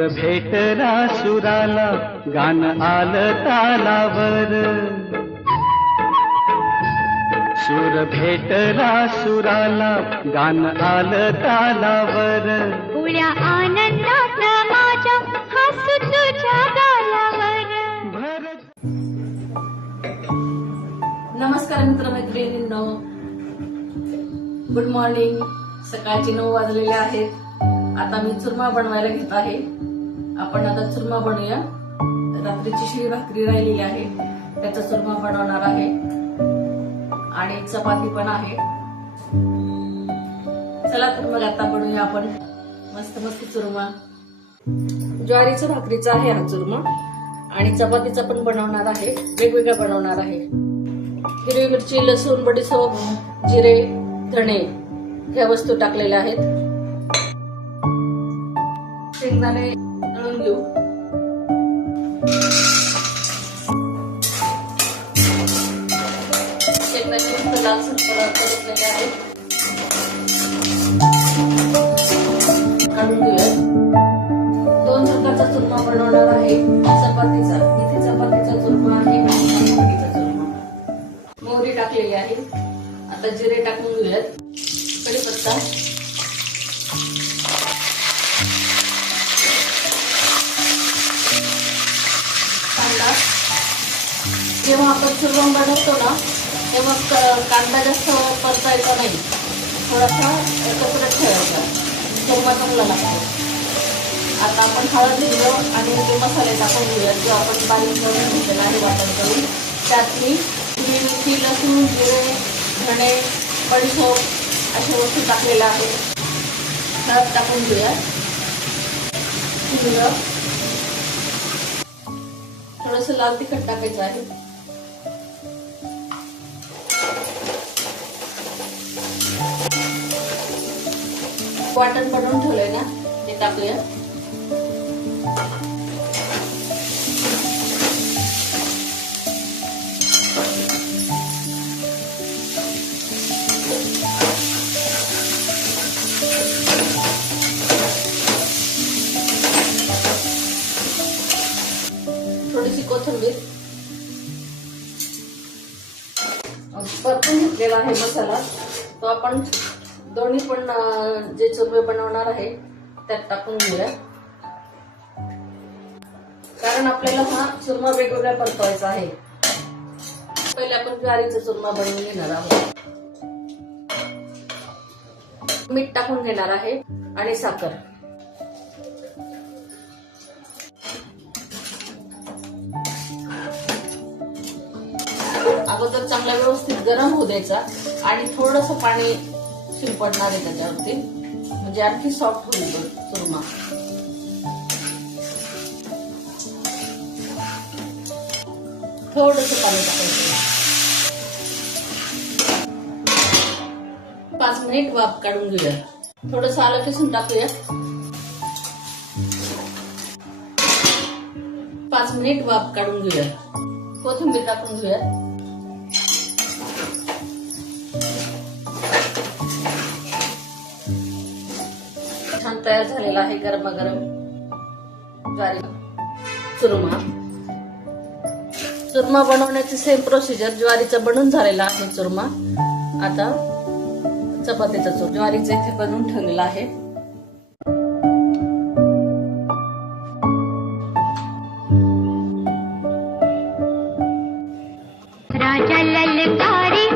भेटला सुराला गान आलं तालावर, सूर भेटला सुराला गान आलं तालावर, पुऱ्या आनंदात माझ्या हसू तुझ्या गालावर. नमस्कार मित्रमैत्रिणींनो, गुड मॉर्निंग. सकाळचे 9 वाजलेले आहेत. आता मी चुरमा बनवायला घेत आहे. आपण आता चुरमा बनवूया. रात्रीची शिळी भाकरी राहिलेली आहे, त्याचा चुरमा बनवणार आहे आणि चपाती पण आहे. चला तर मग आता बनवूया आपण मस्त मस्त चुरमा. ज्वारीचा भाकरीचा आहे हा चुरमा आणि चपातीचा पण बनवणार आहे. वेगवेगळा बनवणार आहे. हिरवी मिरची, लसूण, बडीशेप, जिरे, धणे ह्या वस्तू टाकलेल्या आहेत. शेंगदाणे तळून घेऊ. शेंगदाणे मस्त लालसर परतलेले आहेत. काढून घेऊया. 2 प्रकारचा चुरमा बनवणार आहे. चपातीचा, इथे चपातीचा चुरमा आहे आणि भाकरीचा चुरमा. मोहरी टाकलेली आहे. आता जिरे टाकून घेऊयात. कढीपत्ता, कांदा. जेव्हा आपण चुरमा बनवतो ना तेव्हा कांदा जास्त परतायचा नाही, थोडासा एकत्र ठेवायचा, चुरमा चांगला लागतो. आता आपण हळद घेऊया आणि ते मसाले टाकून घेऊया जो आपण बारीक करून घेतलेला आहे वाटण करून. त्यात मी मिरची, लसूण, जिरे, धणे, बडीशेप अशा वस्तू टाकलेल्या आहेत. हळद टाकून घेऊया. थोडंसं लाल तिखट टाकायचं आहे. वाटण बनवून ठेवलंय ना ते टाकूया. थोडीशी कोथिंबीर. परतून घेतलेला आहे मसाला, तो आपण दोन्ही पण जे चुरमे बनवणार आहे त्यात टाकून घेऊया. कारण आपल्याला हा चुरमा वेगवेगळा परतवायचा आहे. पहिले आपण ज्वारीचा चुरमा बनवून घेणार आहोत. मीठ टाकून घेणार आहे आणि साखर. अगोदर चांगला व्यवस्थित गरम होऊ द्यायचा आणि थोडंसं पाणी शिंपडणार आहे त्याच्यावरती, म्हणजे आणखी सॉफ्ट होईल चुरमा. थोडंसं पाणी टाकायचं. 5 मिनिट वाफ काढून घेऊया. थोडंसं आलं किसून टाकूया. 5 मिनिट वाफ काढून घेऊया. कोथिंबीर टाकून घेऊया. छान तयार झालेला आहे गरमागरम ज्वारी चुरमा. चुरमा बनवण्याची सेम प्रोसिजर. ज्वारीचा बनून झालेला आहे चुरमा. आता चपातीचा चुरमा ज्वारीचा इथे बनवून ठेवलेला आहे. राजा ललकारी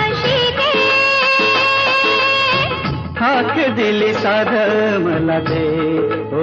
अशी दे, हाक दिली साध मला दे, ओ